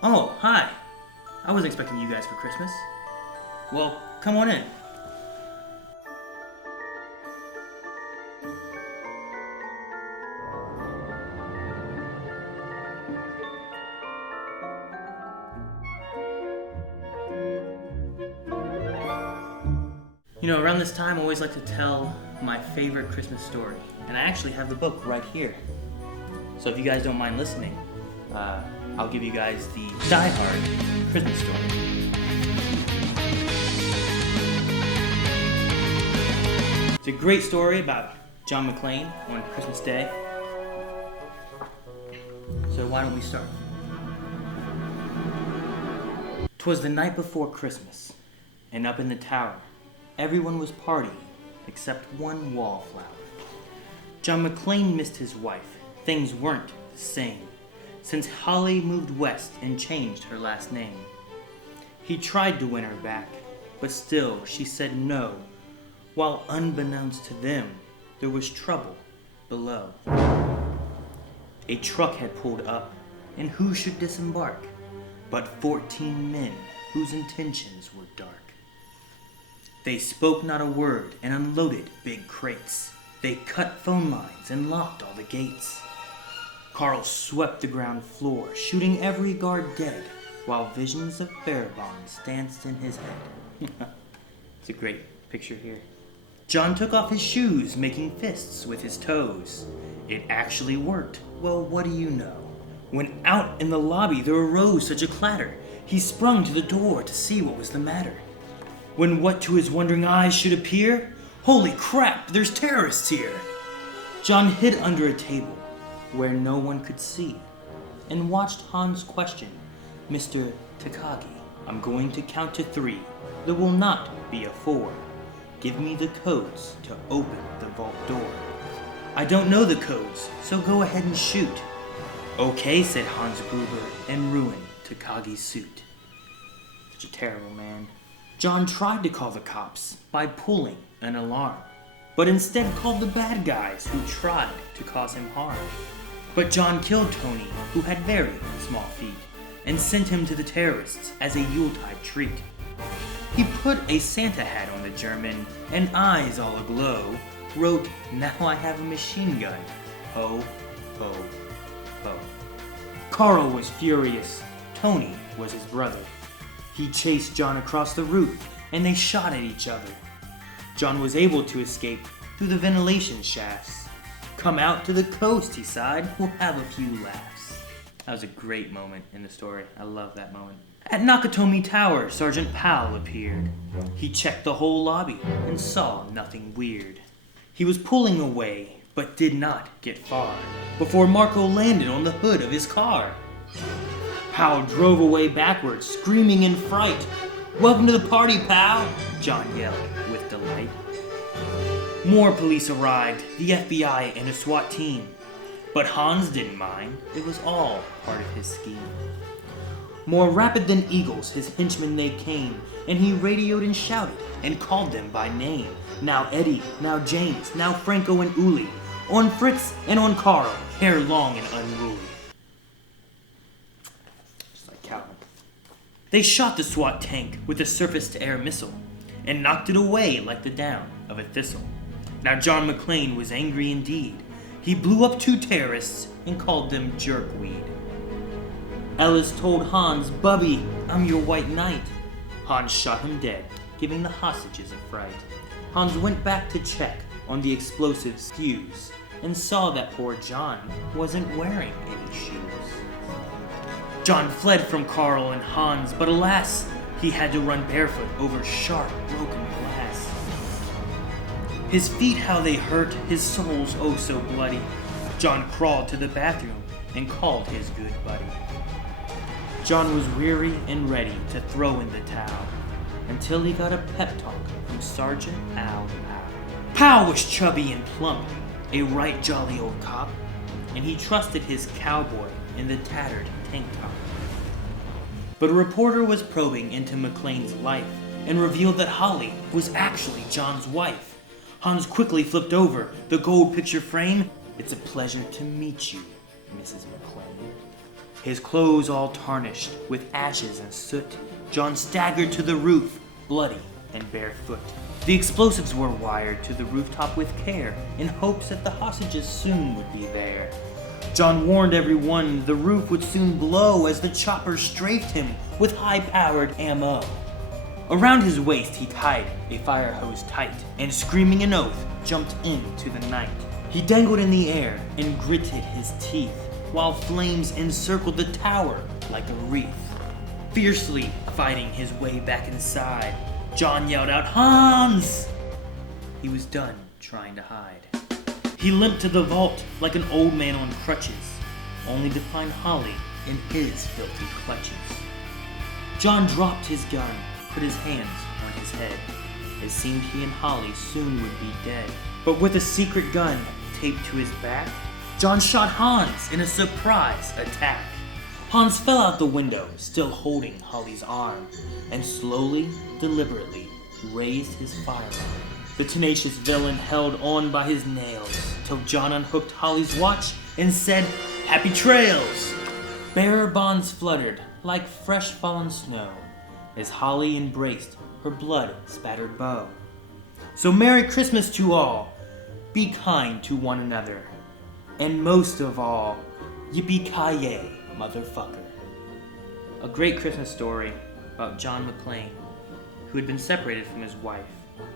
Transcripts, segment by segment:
Oh, hi. I was expecting you guys for Christmas. Well, come on in. Around this time, I always like to tell my favorite Christmas story. And I actually have the book right here. So if you guys don't mind listening, I'll give you guys the Die Hard Christmas story. It's a great story about John McClane on Christmas Day. So why don't we start? 'Twas the night before Christmas, and up in the tower, everyone was partying except one wallflower. John McClane missed his wife. Things weren't the same since Holly moved west and changed her last name. He tried to win her back, but still she said no, while unbeknownst to them, there was trouble below. A truck had pulled up, and who should disembark but 14 men whose intentions were dark. They spoke not a word and unloaded big crates. They cut phone lines and locked all the gates. Carl swept the ground floor, shooting every guard dead, while visions of bear bonds danced in his head. It's a great picture here. John took off his shoes, making fists with his toes. It actually worked. Well, what do you know? When out in the lobby there arose such a clatter, he sprung to the door to see what was the matter. When what to his wondering eyes should appear? Holy crap, there's terrorists here! John hid under a table where no one could see and watched Hans question Mr. Takagi. I'm going to count to 3. There will not be a 4. Give me the codes to open the vault door. I don't know the codes, so go ahead and shoot. Okay, said Hans Gruber and ruined Takagi's suit. Such a terrible man. John tried to call the cops by pulling an alarm, but instead called the bad guys who tried to cause him harm. But John killed Tony, who had very small feet, and sent him to the terrorists as a Yuletide treat. He put a Santa hat on the German, and eyes all aglow, wrote, "Now I have a machine gun. Ho, ho, ho." Carl was furious. Tony was his brother. He chased John across the roof, and they shot at each other. John was able to escape through the ventilation shafts. Come out to the coast, he sighed. We'll have a few laughs. That was a great moment in the story. I love that moment. At Nakatomi Tower, Sergeant Powell appeared. He checked the whole lobby and saw nothing weird. He was pulling away, but did not get far before Marco landed on the hood of his car. Powell drove away backwards, screaming in fright. "Welcome to the party, pal!" John yelled with delight. More police arrived, the FBI and a SWAT team. But Hans didn't mind, it was all part of his scheme. More rapid than eagles, his henchmen they came, and he radioed and shouted, and called them by name. Now Eddie, now James, now Franco and Uli, on Fritz and on Carl, hair long and unruly. Just like Calvin. They shot the SWAT tank with a surface-to-air missile, and knocked it away like the down of a thistle. Now John McClane was angry indeed. He blew up 2 terrorists and called them jerkweed. Ellis told Hans, "Bubby, I'm your white knight." Hans shot him dead, giving the hostages a fright. Hans went back to check on the explosives fuse and saw that poor John wasn't wearing any shoes. John fled from Carl and Hans, but alas, he had to run barefoot over sharp, broken glass. His feet, how they hurt, his soul's oh so bloody. John crawled to the bathroom and called his good buddy. John was weary and ready to throw in the towel until he got a pep talk from Sergeant Al Powell. Powell was chubby and plump, a right jolly old cop, and he trusted his cowboy in the tattered tank top. But a reporter was probing into McClane's life and revealed that Holly was actually John's wife. Hans quickly flipped over the gold picture frame. "It's a pleasure to meet you, Mrs. McClane." His clothes all tarnished with ashes and soot, John staggered to the roof, bloody and barefoot. The explosives were wired to the rooftop with care, in hopes that the hostages soon would be there. John warned everyone the roof would soon blow as the chopper strafed him with high-powered ammo. Around his waist he tied a fire hose tight, and screaming an oath, jumped into the night. He dangled in the air and gritted his teeth, while flames encircled the tower like a wreath. Fiercely fighting his way back inside, John yelled out, "Hans!" He was done trying to hide. He limped to the vault like an old man on crutches, only to find Holly in his filthy clutches. John dropped his gun, put his hands on his head. It seemed he and Holly soon would be dead. But with a secret gun taped to his back, John shot Hans in a surprise attack. Hans fell out the window, still holding Holly's arm, and slowly, deliberately raised his firearm. The tenacious villain held on by his nails till John unhooked Holly's watch and said, "Happy trails!" Bearer bonds fluttered like fresh fallen snow as Holly embraced her blood-spattered bow. So Merry Christmas to all! Be kind to one another. And most of all, yippee-ki-yay, motherfucker. A great Christmas story about John McClane, who had been separated from his wife,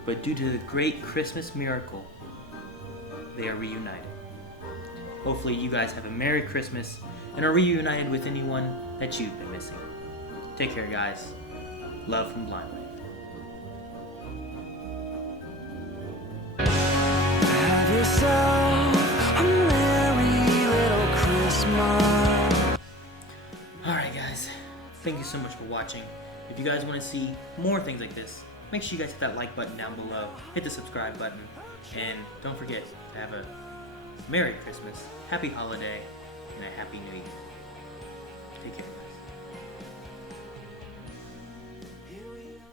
but due to the great Christmas miracle, they are reunited. Hopefully you guys have a Merry Christmas and are reunited with anyone that you've been missing. Take care, guys. Love from Blind Wave. Have yourself a merry little Christmas. Alright guys, thank you so much for watching. If you guys want to see more things like this, make sure you guys hit that like button down below, hit the subscribe button, and don't forget to have a Merry Christmas, Happy Holiday, and a Happy New Year. Take care, guys.